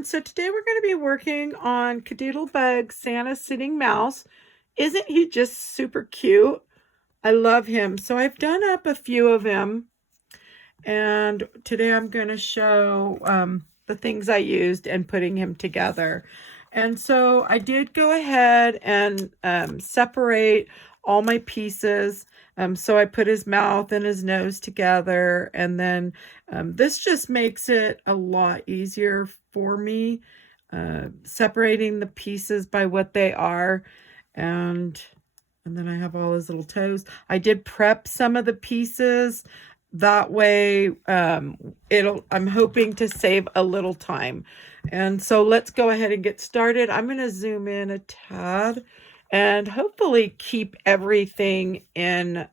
everyone. So today we're going to be working on Kadoodlebug Santa Sitting Mouse. Isn't he just super cute? I love him. So I've done up a few of him, and today I'm going to show the things I used and putting him together. And so I did go ahead and separate all my pieces. So I put his mouth and his nose together, and then this just makes it a lot easier for me, separating the pieces by what they are. And then I have all his little toes. I did prep some of the pieces. That way, I'm hoping to save a little time. And so let's go ahead and get started. I'm going to zoom in a tad and hopefully keep everything in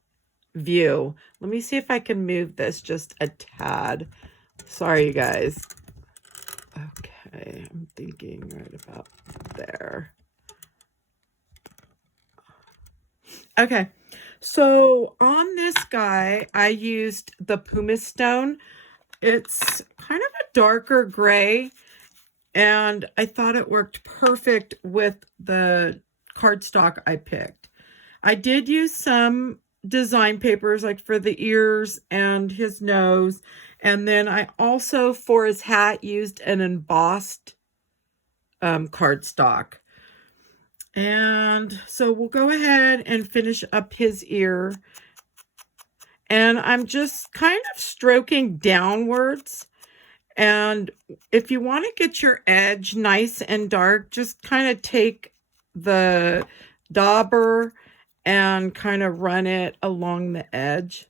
view. Let me see if I can move this just a tad. Sorry, you guys. Okay, I'm thinking right about there. Okay, so on this guy, I used the Pumice Stone. It's kind of a darker gray, and I thought it worked perfect with the cardstock I picked. I did use some design papers, like for the ears and his nose, and then I also, for his hat, used an embossed cardstock. And so we'll go ahead and finish up his ear. And I'm just kind of stroking downwards. And if you want to get your edge nice and dark, just kind of take the dauber and kind of run it along the edge.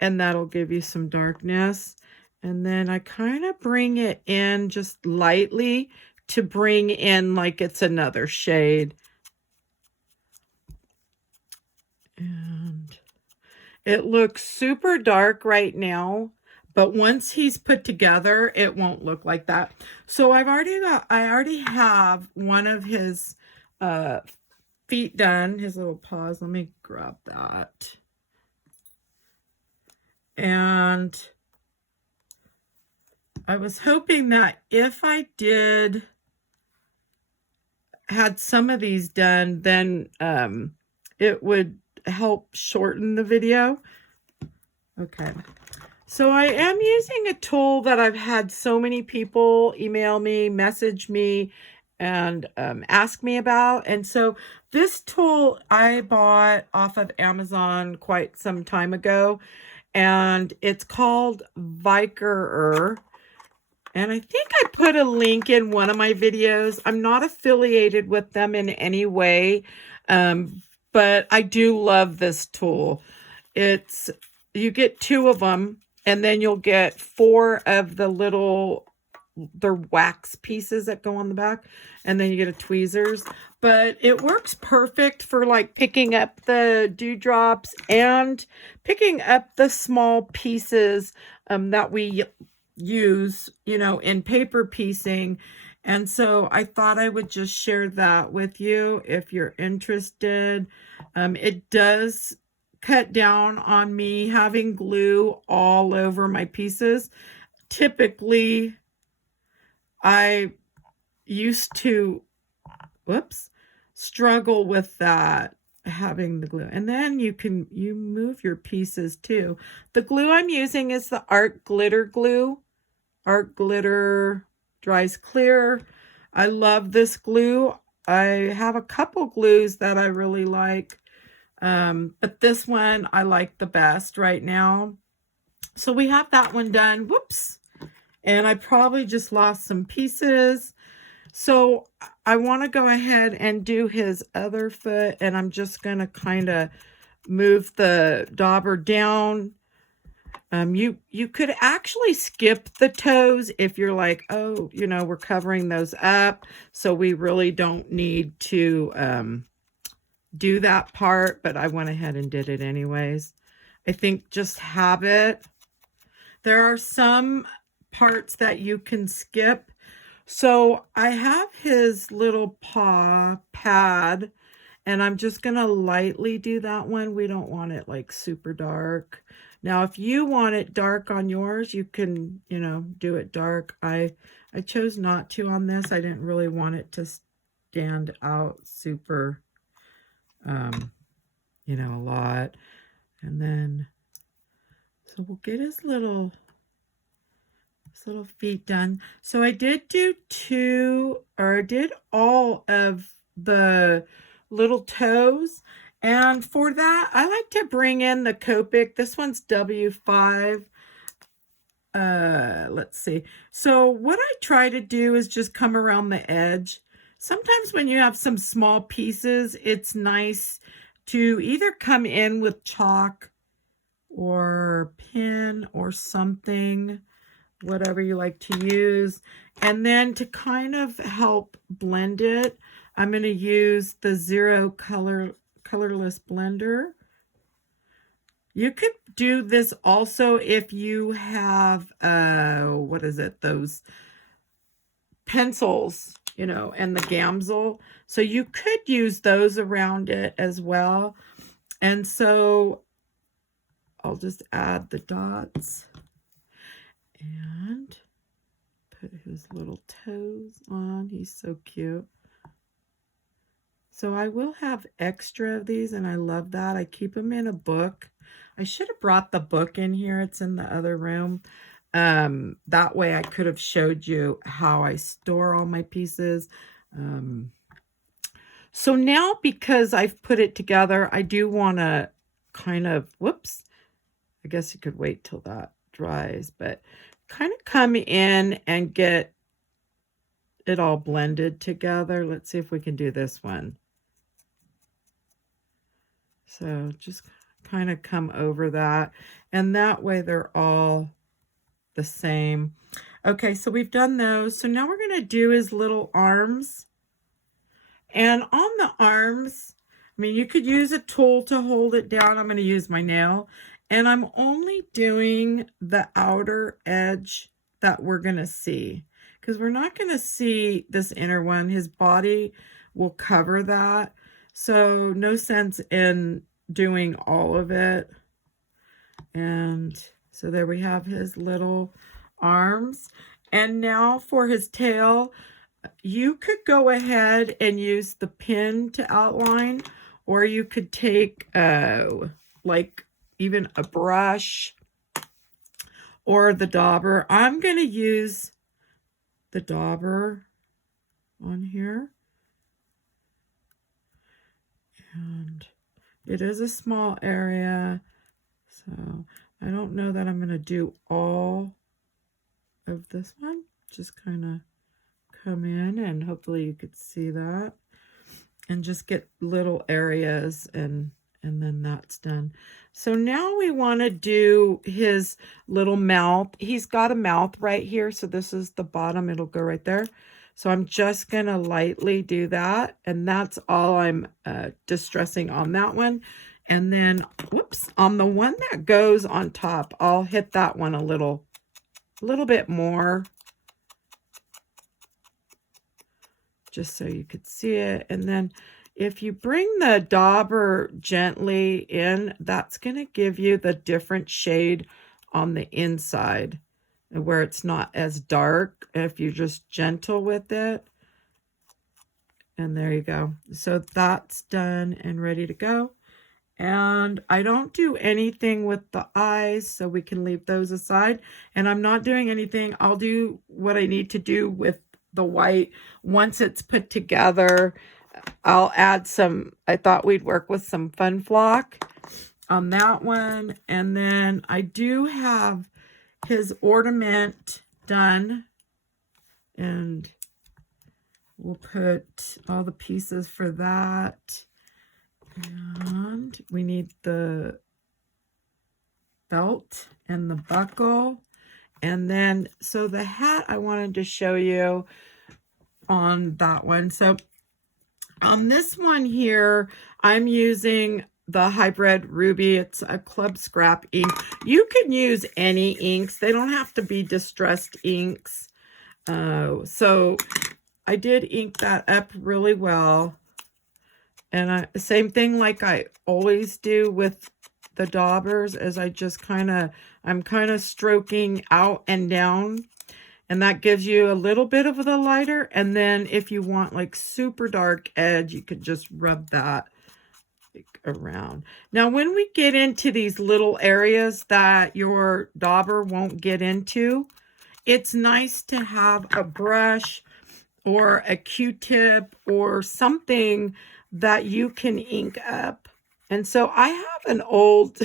And that'll give you some darkness. And then I kind of bring it in just lightly to bring in like it's another shade. And it looks super dark right now, but once he's put together, it won't look like that. So I already have one of his feet done, his little paws. Let me grab that. And I was hoping that if I had some of these done, then it would help shorten the video. Okay, so I am using a tool that I've had so many people email me, message me, and ask me about. And so this tool I bought off of Amazon quite some time ago, and it's called Viker. And I think I put a link in one of my videos. I'm not affiliated with them in any way, but I do love this tool. You get 2 of them, and then you'll get 4 of the wax pieces that go on the back, and then you get a tweezers. But it works perfect for like picking up the dewdrops and picking up the small pieces that we use, in paper piecing. And so I thought I would just share that with you if you're interested. It does cut down on me having glue all over my pieces. Typically, I used to struggle with that, having the glue. And then you move your pieces too. The glue I'm using is the Art Glitter glue. Art Glitter dries clear. I love this glue. I have a couple glues that I really like, but this one I like the best right now. So we have that one done. Whoops. And I probably just lost some pieces. So I want to go ahead and do his other foot, and I'm just going to kind of move the dauber down. You could actually skip the toes if you're like, oh, we're covering those up, so we really don't need to do that part, but I went ahead and did it anyways. I think just habit. There are some parts that you can skip. So I have his little paw pad, and I'm just going to lightly do that one. We don't want it like super dark. Now, if you want it dark on yours, you can, do it dark. I chose not to on this. I didn't really want it to stand out super, a lot. And then, so we'll get his little feet done. So I did all of the little toes. And for that, I like to bring in the Copic. This one's W5. Let's see. So what I try to do is just come around the edge. Sometimes when you have some small pieces, it's nice to either come in with chalk or pin or something, whatever you like to use. And then to kind of help blend it, I'm going to use the colorless blender. You could do this also if you have, those pencils, and the Gamsel. So you could use those around it as well. And so I'll just add the dots and put his little toes on. He's so cute. So I will have extra of these, and I love that. I keep them in a book. I should have brought the book in here. It's in the other room. That way I could have showed you how I store all my pieces. So now, because I've put it together, I do want to kind of, whoops, I guess you could wait till that dries, but kind of come in and get it all blended together. Let's see if we can do this one. So just kind of come over that, and that way they're all the same. Okay, so we've done those. So now we're going to do his little arms. And on the arms, I mean, you could use a tool to hold it down. I'm going to use my nail. And I'm only doing the outer edge that we're going to see, because we're not going to see this inner one. His body will cover that. So no sense in doing all of it. And so there we have his little arms. And now for his tail, you could go ahead and use the pin to outline, or you could take like even a brush or the dauber. I'm going to use the dauber on here. And it is a small area, so I don't know that I'm going to do all of this one. Just kind of come in, and hopefully you could see that, and just get little areas, and then that's done. So now we want to do his little mouth. He's got a mouth right here, so this is the bottom. It'll go right there. So I'm just going to lightly do that, and that's all I'm distressing on that one. And then, whoops, on the one that goes on top, I'll hit that one a little bit more, just so you could see it. And then if you bring the dauber gently in, that's going to give you the different shade on the inside, where it's not as dark if you're just gentle with it. And there you go. So that's done and ready to go. And I don't do anything with the eyes, so we can leave those aside. And I'm not doing anything. I'll do what I need to do with the white once it's put together. I'll add some, I thought we'd work with some Fun Flock on that one. And then I do have his ornament done, and we'll put all the pieces for that. And we need the belt and the buckle. And then, so the hat I wanted to show you on that one. So on this one here, I'm using the Hybrid Ruby. It's a Club Scrap ink. You can use any inks. They don't have to be distressed inks. So I did ink that up really well. And same thing like I always do with the daubers as I'm kind of stroking out and down. And that gives you a little bit of the lighter. And then if you want like super dark edge, you could just rub that around. Now, when we get into these little areas that your dauber won't get into, it's nice to have a brush or a Q-tip or something that you can ink up. And so I have an old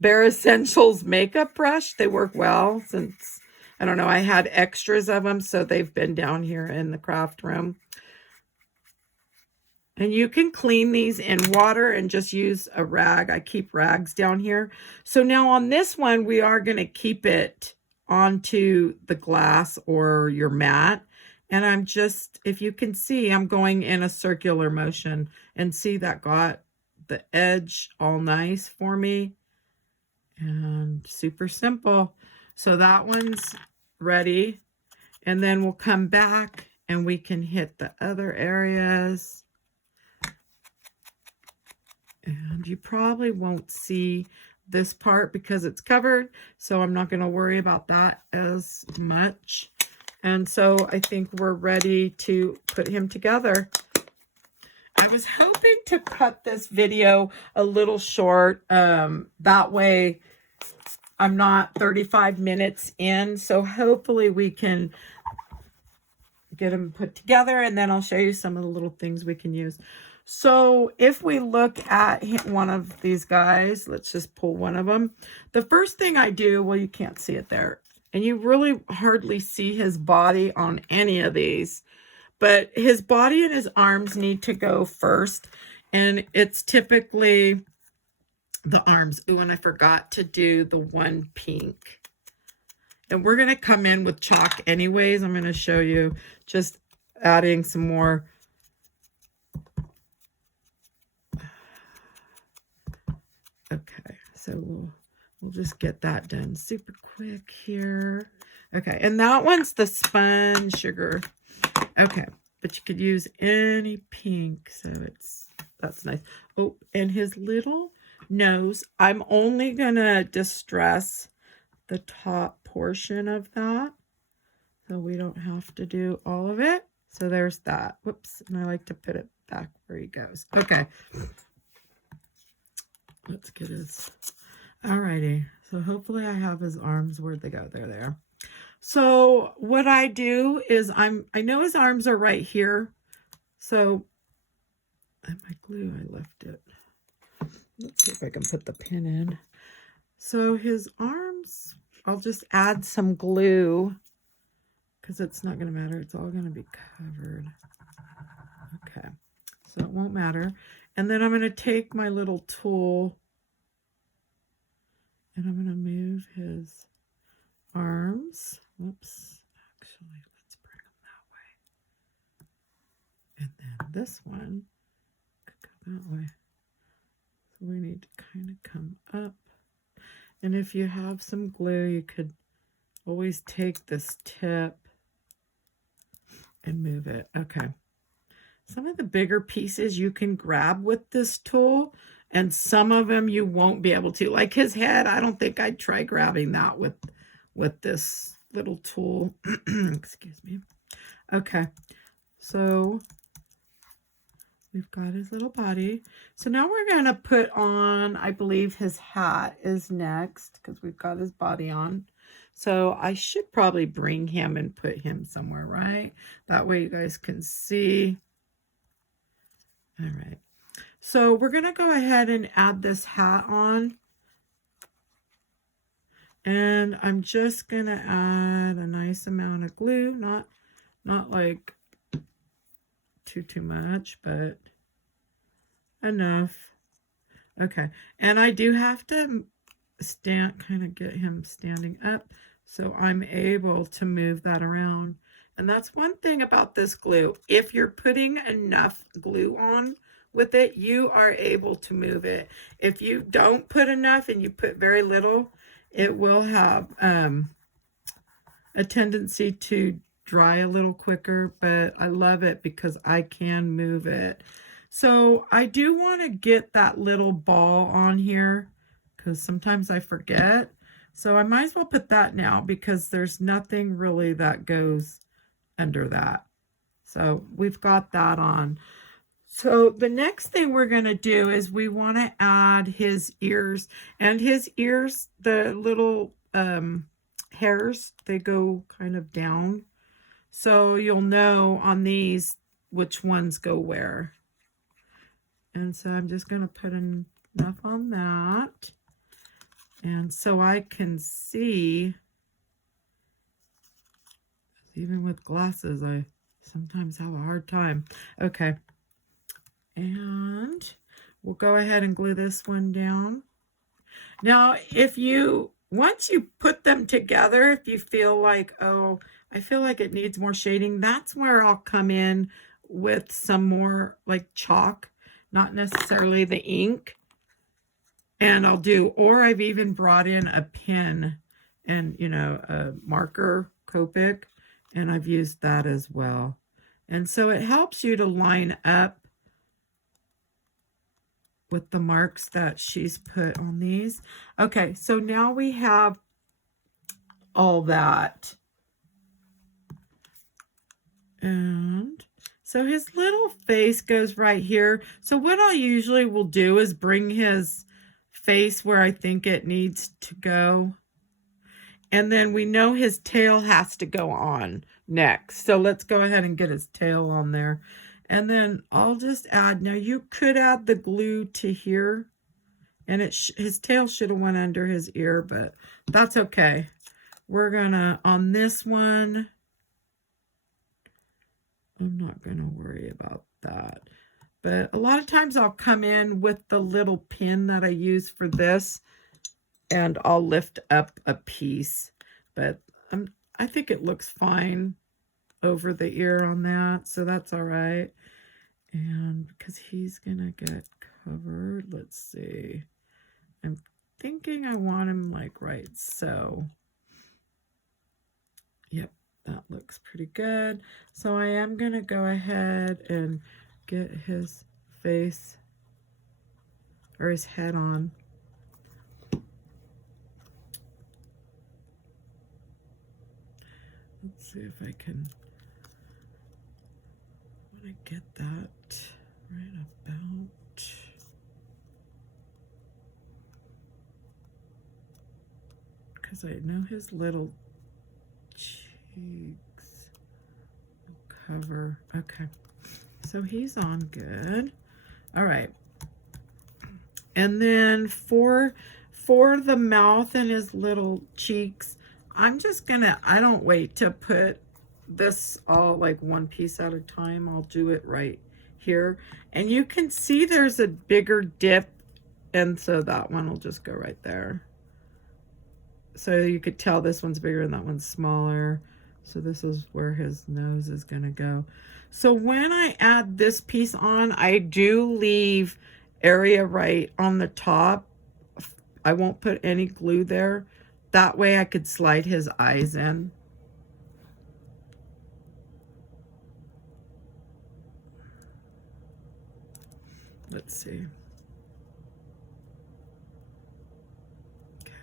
Bare Essentials makeup brush. They work well since, I don't know, I had extras of them, so they've been down here in the craft room. And you can clean these in water and just use a rag. I keep rags down here. So now on this one, we are going to keep it onto the glass or your mat. And I'm just, if you can see, I'm going in a circular motion, and see that got the edge all nice for me. And super simple. So that one's ready. And then we'll come back and we can hit the other areas. And you probably won't see this part because it's covered, so I'm not going to worry about that as much. And so I think we're ready to put him together. I was hoping to cut this video a little short. That way I'm not 35 minutes in. So hopefully we can get him put together, and then I'll show you some of the little things we can use. So if we look at one of these guys, let's just pull one of them. The first thing I do, well, you can't see it there, and you really hardly see his body on any of these, but his body and his arms need to go first. And it's typically the arms. Ooh, and I forgot to do the one pink. And we're going to come in with chalk anyways. I'm going to show you just adding some more. Okay, so we'll just get that done super quick here. Okay, and that one's the spun sugar. Okay, but you could use any pink, so that's nice. Oh, and his little nose, I'm only gonna distress the top portion of that, so we don't have to do all of it. So there's that. Whoops, and I like to put it back where he goes. Okay. Let's get his, alrighty. So hopefully I have his arms, where'd they go? There. So what I do is I know his arms are right here. So, and my glue, I left it. Let's see if I can put the pin in. So his arms, I'll just add some glue because it's not going to matter. It's all going to be covered. Okay. So it won't matter. And then I'm going to take my little tool and I'm going to move his arms. Whoops. Actually, let's bring them that way. And then this one could go that way. So we need to kind of come up. And if you have some glue, you could always take this tip and move it. Okay. Some of the bigger pieces you can grab with this tool, and some of them you won't be able to. Like his head, I don't think I'd try grabbing that with this little tool. Excuse me. Okay, so we've got his little body. So now we're going to put on, I believe his hat is next because we've got his body on. So I should probably bring him and put him somewhere, right? That way you guys can see. All right, so we're going to go ahead and add this hat on. And I'm just going to add a nice amount of glue, not like too much, but enough. Okay, and I do have to kind of get him standing up so I'm able to move that around. And that's one thing about this glue. If you're putting enough glue on with it, you are able to move it. If you don't put enough and you put very little, it will have a tendency to dry a little quicker, but I love it because I can move it. So I do want to get that little ball on here because sometimes I forget. So I might as well put that now because there's nothing really that goes under that. So we've got that on. So the next thing we're going to do is we want to add his ears. And his ears, the little hairs, they go kind of down. So you'll know on these which ones go where. And so I'm just going to put enough on that. And so I can see, even with glasses, I sometimes have a hard time. Okay. And we'll go ahead and glue this one down. Now, once you put them together, if you feel like, oh, I feel like it needs more shading, that's where I'll come in with some more like chalk, not necessarily the ink. And or I've even brought in a pen and, a marker, Copic, and I've used that as well. And so it helps you to line up with the marks that she's put on these. Okay, so now we have all that. And so his little face goes right here. So what I usually will do is bring his face where I think it needs to go. And then we know his tail has to go on next. So let's go ahead and get his tail on there. And then I'll just add, now you could add the glue to here. And his tail should have went under his ear, but that's okay. We're gonna, on this one, I'm not gonna worry about that. But a lot of times I'll come in with the little pin that I use for this and I'll lift up a piece. But I think it looks fine over the ear on that, so that's all right. And because he's gonna get covered, let's see. I'm thinking I want him like right so. Yep, that looks pretty good. So I am gonna go ahead and get his face or his head on. Let's see if I can get that right about. Because I know his little cheeks will cover. Okay. So he's on good. All right. And then for the mouth and his little cheeks, I'm just gonna, I don't wait to put this all like one piece at a time. I'll do it right here. And you can see there's a bigger dip. And so that one will just go right there. So you could tell this one's bigger and that one's smaller. So this is where his nose is gonna go. So when I add this piece on, I do leave area right on the top. I won't put any glue there. That way I could slide his eyes in. Let's see. Okay.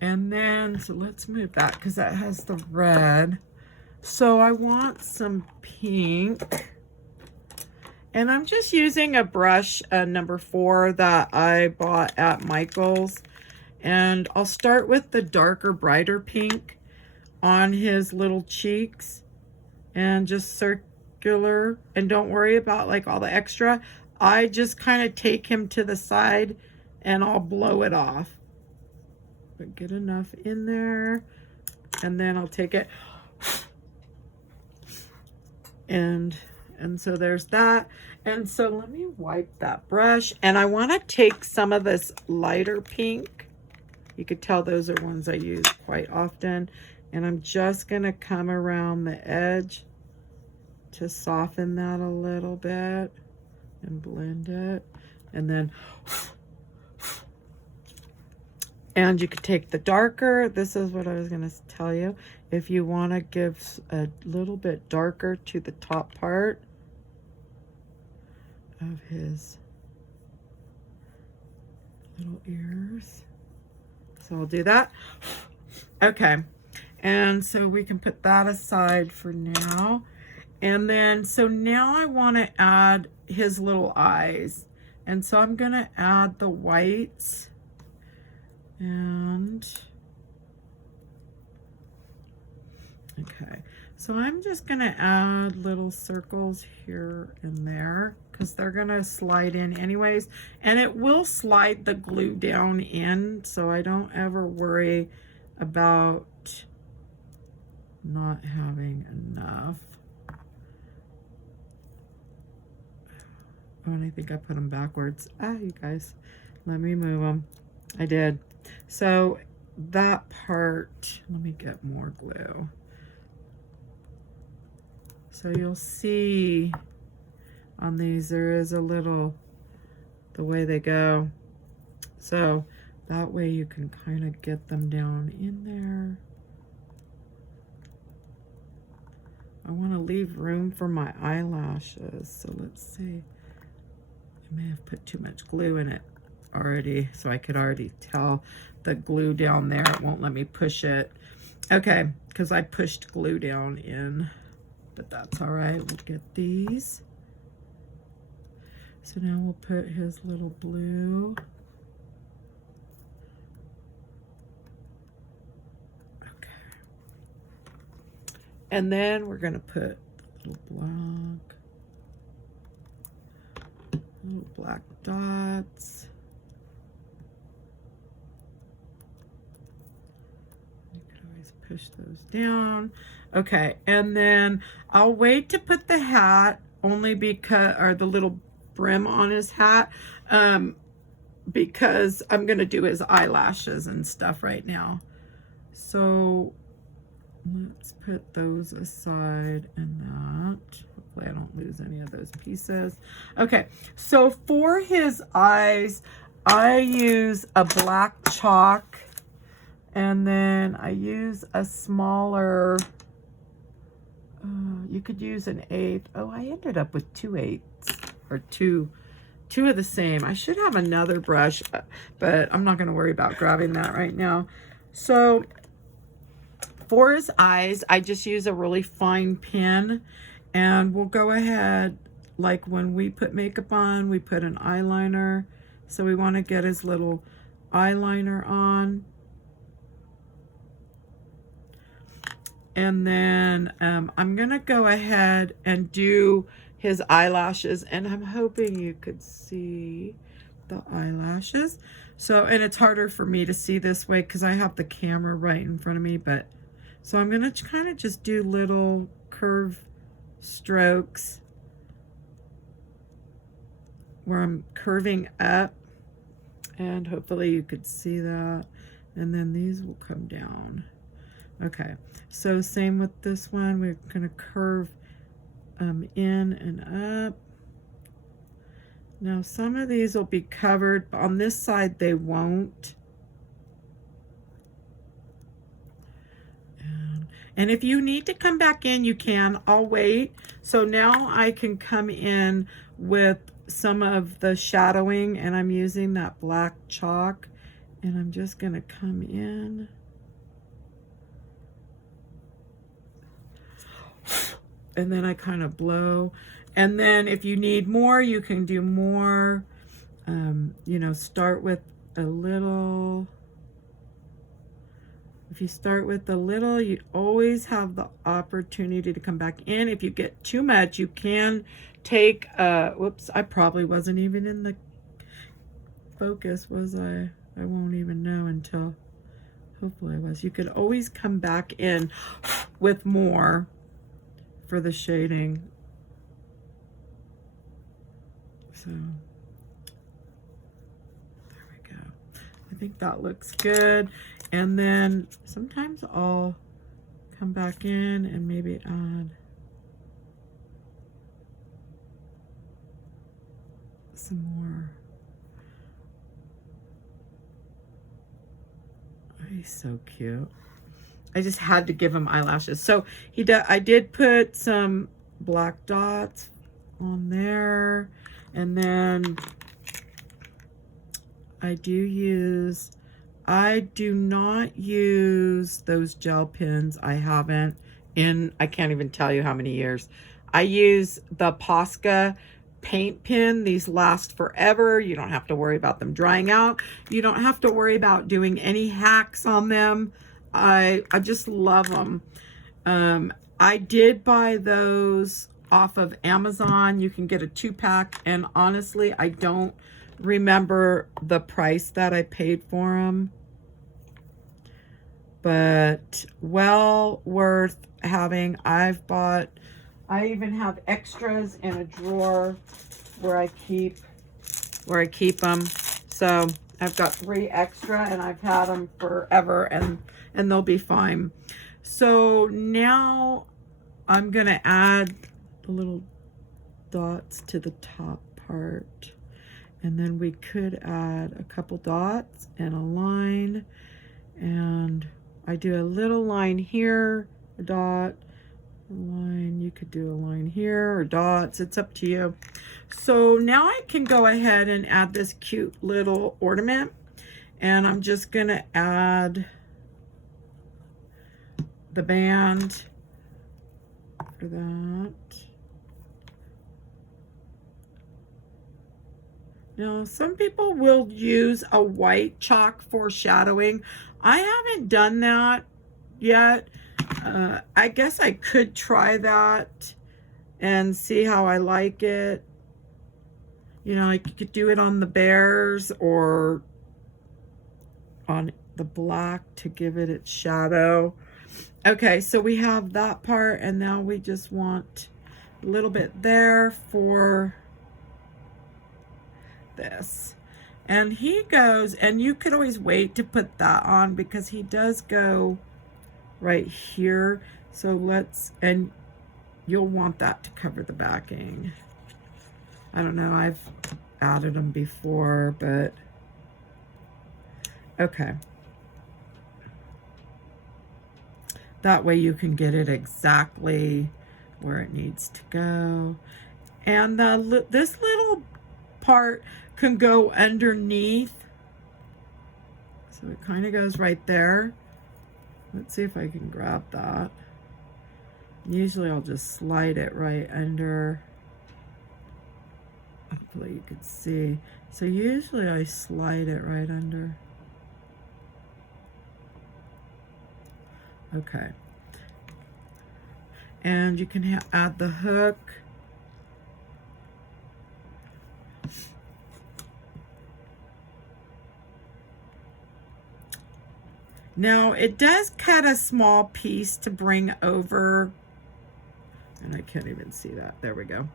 And then, so let's move that because that has the red. So I want some pink. And I'm just using a brush, number 4 that I bought at Michael's. And I'll start with the darker, brighter pink on his little cheeks. And just circular. And don't worry about like all the extra. I just kind of take him to the side and I'll blow it off. But get enough in there. And then I'll take it. And so there's that. And so let me wipe that brush. And I want to take some of this lighter pink. You could tell those are ones I use quite often. And I'm just going to come around the edge to soften that a little bit and blend it. And then, and you could take the darker. This is what I was going to tell you. If you want to give a little bit darker to the top part, of his little ears. So I'll do that. Okay, and so we can put that aside for now. And then, so now I want to add his little eyes. And so I'm going to add the whites. And, okay. So I'm just going to add little circles here and there, because they're going to slide in anyways. And it will slide the glue down in, so I don't ever worry about not having enough. Oh, and I think I put them backwards. Ah, you guys, let me move them. I did. So that part, let me get more glue. So you'll see on these, there is a little, the way they go. So that way you can kind of get them down in there. I want to leave room for my eyelashes. So let's see. I may have put too much glue in it already, so I could already tell the glue down there. It won't let me push it. Okay, because I pushed glue down in, but that's all right. We'll get these. So now we'll put his little blue. Okay. And then we're going to put the little black dots. You can always push those down. Okay, and then I'll wait to put the hat only because, or the little brim on his hat, because I'm going to do his eyelashes and stuff right now. So let's put those aside and that. Hopefully I don't lose any of those pieces. Okay, so for his eyes, I use a black chalk, and then I use a smaller, you could use an 1/8. Oh, I ended up with 2/8, or two of the same. I should have another brush, but I'm not going to worry about grabbing that right now. So for his eyes, I just use a really fine pin, and we'll go ahead, like when we put makeup on, we put an eyeliner. So we want to get his little eyeliner on. And then I'm going to go ahead and do his eyelashes, and I'm hoping you could see the eyelashes. So, and it's harder for me to see this way because I have the camera right in front of me, but so I'm going to kind of just do little curve strokes where I'm curving up, and hopefully you could see that. And then these will come down. Okay, so same with this one. We're going to curve in and up. Now some of these will be covered, but on this side they won't. And if you need to come back in, you can. I'll wait. So now I can come in with some of the shadowing, and I'm using that black chalk, and I'm just going to come in. And then I kind of blow. And then if you need more, you can do more. You know, start with a little. If you start with a little, you always have the opportunity to come back in. If you get too much, you can take, whoops, I probably wasn't even in the focus, was I? I won't even know until, hopefully I was. You could always come back in with more for the shading. So there we go. I think that looks good. And then sometimes I'll come back in and maybe add some more. Oh, he's so cute. I just had to give him eyelashes. So I did put some black dots on there. And then I do not use those gel pens. I haven't in, I can't even tell you how many years. I use the Posca paint pen. These last forever. You don't have to worry about them drying out. You don't have to worry about doing any hacks on them. I just love them. I did buy those off of Amazon. You can get a 2-pack, and honestly, I don't remember the price that I paid for them, but well worth having. I even have extras in a drawer where I keep them. So I've got 3 extra, and I've had them forever, and they'll be fine. So now I'm gonna add the little dots to the top part, and then we could add a couple dots and a line, and I do a little line here, a dot, a line. You could do a line here or dots, it's up to you. So now I can go ahead and add this cute little ornament, and I'm just gonna add the band for that. Now, some people will use a white chalk for shadowing. I haven't done that yet. I guess I could try that and see how I like it. You know, I could do it on the bears or on the black to give it its shadow. Okay, so we have that part, and now we just want a little bit there for this. And he goes, and you could always wait to put that on because he does go right here. So let's, and you'll want that to cover the backing. I don't know, I've added them before, but okay. That way you can get it exactly where it needs to go. And this little part can go underneath. So it kind of goes right there. Let's see if I can grab that. Usually I'll just slide it right under. Hopefully you can see. So usually I slide it right under. Okay. And you can add the hook. Now it does cut a small piece to bring over, and I can't even see that. There we go.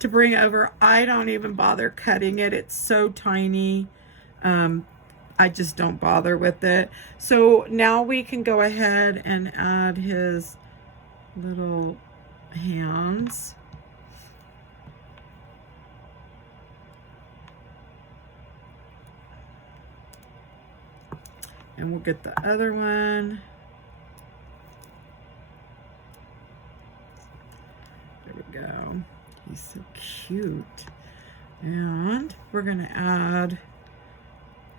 To bring over, I don't even bother cutting it. It's so tiny. I just don't bother with it. So now we can go ahead and add his little hands. And we'll get the other one. There we go. He's so cute. And we're gonna add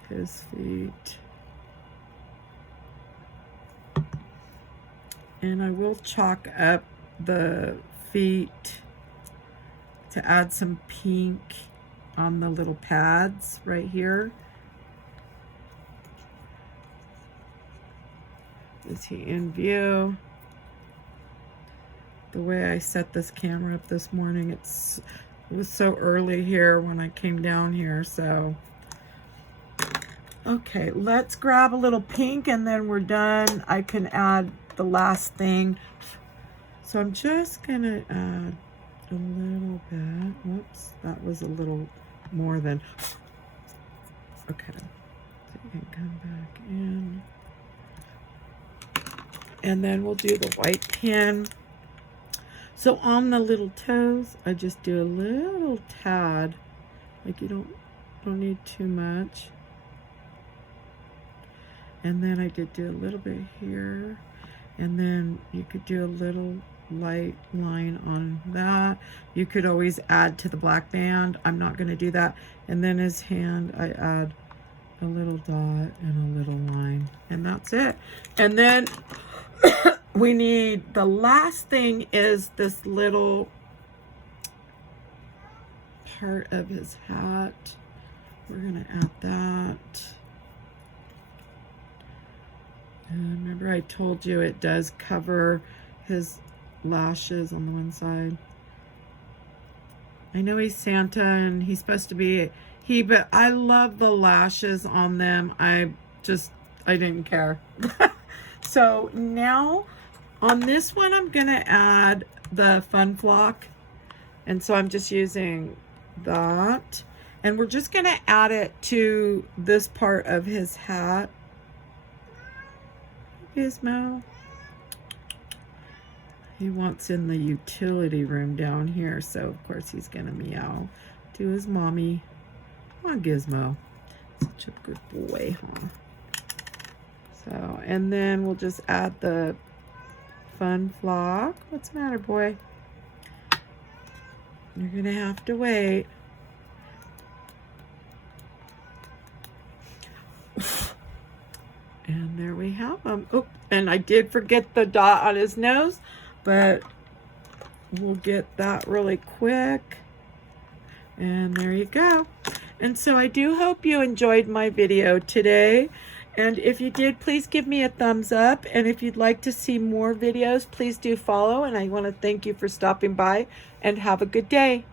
his feet. And I will chalk up the feet to add some pink on the little pads right here. Is he in view? The way I set this camera up this morning, it was so early here when I came down here, so. Okay, let's grab a little pink and then we're done. I can add the last thing. So I'm just gonna add a little bit. Whoops, that was a little more than. Okay, so you can come back in. And then we'll do the white pen. So on the little toes, I just do a little tad. Like you don't need too much. And then I did do a little bit here. And then you could do a little light line on that. You could always add to the black band. I'm not going to do that. And then his hand, I add a little dot and a little line, and that's it. And then we need, the last thing is this little part of his hat. We're going to add that. And remember I told you it does cover his lashes on the one side. I know he's Santa and he's supposed to be but I love the lashes on them. I didn't care. So now on this one, I'm going to add the fun flock. And so I'm just using that. And we're just going to add it to this part of his hat. Gizmo. He wants in the utility room down here. So of course he's going to meow to his mommy. Come on, Gizmo. Such a good boy, huh? So, and then we'll just add the fun flock. What's the matter, boy? You're going to have to wait. And there we have them. Oh, and I did forget the dot on his nose, but we'll get that really quick. And there you go. And so I do hope you enjoyed my video today. And if you did, please give me a thumbs up. And if you'd like to see more videos, please do follow. And I want to thank you for stopping by, and have a good day.